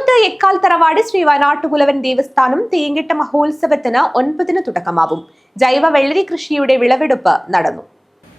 കേളോത്ത് എക്കാൽ തറവാട് ശ്രീ വയനാട്ടുകുലവൻ ദേവസ്ഥാനം തീങ്കിട്ട മഹോത്സവത്തിന് ഒൻപതിന് തുടക്കമാവും. ജൈവ വെള്ളരി കൃഷിയുടെ വിളവെടുപ്പ് നടന്നു.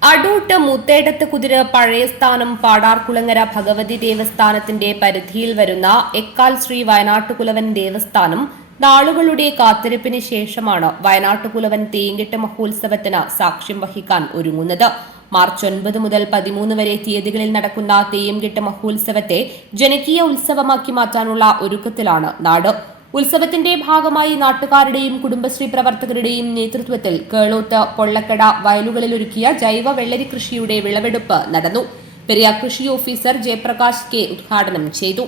അടൂട്ട് മുത്തേടത്ത് കുതിര പഴയ സ്ഥാനം പാടാർകുളങ്ങര ഭഗവതി ദേവസ്ഥാനത്തിന്റെ പരിധിയിൽ വരുന്ന എക്കാൽ ശ്രീ വയനാട്ടുകുലവൻ ദേവസ്ഥാനം നാളുകളുടെ കാത്തിരിപ്പിന് ശേഷമാണ് വയനാട്ടുകുലവൻ തേങ്കിട്ട മഹോത്സവത്തിന് സാക്ഷ്യം വഹിക്കാൻ ഒരുങ്ങുന്നത്. മാർച്ച് ഒൻപത് മുതൽ പതിമൂന്ന് വരെ തീയതികളിൽ നടക്കുന്ന തെയ്യംകെട്ട് മഹോത്സവത്തെ ജനകീയ ഉത്സവമാക്കി മാറ്റാനുള്ള ഒരുക്കത്തിലാണ് നാട്. ഉത്സവത്തിന്റെ ഭാഗമായി നാട്ടുകാരുടെയും കുടുംബശ്രീ പ്രവർത്തകരുടെയും നേതൃത്വത്തിൽ കേളോത്ത് പൊള്ളക്കട വയലുകളിൽ ഒരുക്കിയ ജൈവ വെള്ളരി കൃഷിയുടെ വിളവെടുപ്പ് നടന്നു. പെരിയ കൃഷി ഓഫീസർ ജയപ്രകാശ് കെ ഉദ്ഘാടനം ചെയ്തു.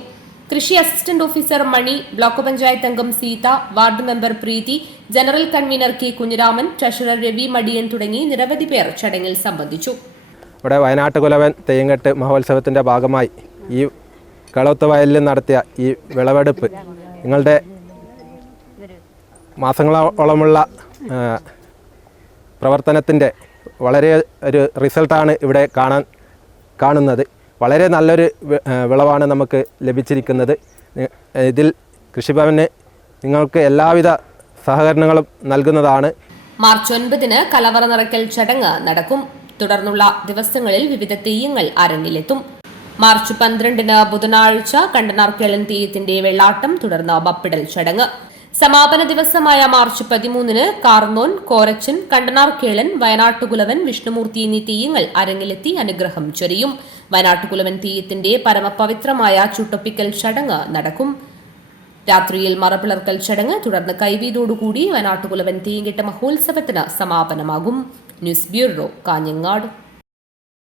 കൃഷി assistant officer Mani block panchayat അംഗം Seetha ward member Preethi general convener K Kunhiraman treasurer Ravi Madiyan തുടങ്ങി നിരവധി പേർ ചടങ്ങിൽ സംബന്ധിച്ചു. ഇവിടെ വയനാട്ട് കുലവൻ തെയ്യങ്കെട്ട് മഹോത്സവത്തിന്റെ ഭാഗമായി ഈ കളവത്ത് വയലിൽ നടത്തിയ ഈ വിളവെടുപ്പ് നിങ്ങളുടെ മാസങ്ങളോളമുള്ള പ്രവർത്തനത്തിന്റെ വളരെ ഒരു റിസൾട്ടാണ് ഇവിടെ കാണാൻ കാണുന്നത്. വളരെ നല്ലൊരു വിളവാണ് നമുക്ക് ലഭിച്ചിരിക്കുന്നത്. ഇതിൽ കൃഷിഭവന് നിങ്ങൾക്ക് എല്ലാവിധ സഹകരണങ്ങളും നൽകുന്നതാണ്. മാർച്ച് ഒൻപതിന് കലവറ നിറയ്ക്കൽ ചടങ്ങ് നടക്കും. തുടർന്നുള്ള ദിവസങ്ങളിൽ വിവിധ തെയ്യങ്ങൾ അരങ്ങിലെത്തും. മാർച്ച് പന്ത്രണ്ടിന് ബുധനാഴ്ച കണ്ടനാർ കേളൻ തെയ്യത്തിന്റെ വെള്ളാട്ടം തുടർന്ന് ബപ്പിടൽ ചടങ്ങ്. സമാപന ദിവസമായ മാർച്ച് പതിമൂന്നിന് കാർന്നോൻ കോരച്ചൻ കണ്ടനാർക്കേളൻ വയനാട്ടുകുലവൻ വിഷ്ണുമൂർത്തി എന്നീ തെയ്യങ്ങൾ അരങ്ങിലെത്തി അനുഗ്രഹം ചൊരിയും. വയനാട്ടുകുലവൻ തെയ്യത്തിന്റെ പരമപവിത്രമായ ചുട്ടൊപ്പിക്കൽ ചടങ്ങ് നടക്കും. രാത്രിയിൽ മറപ്പിളർക്കൽ ചടങ്ങ് തുടർന്ന് കൈവീതോടുകൂടി വയനാട്ടുകുലവൻ തെയ്യങ്കെട്ട മഹോത്സവത്തിന് സമാപനമാകും. News bureau Kanhangad.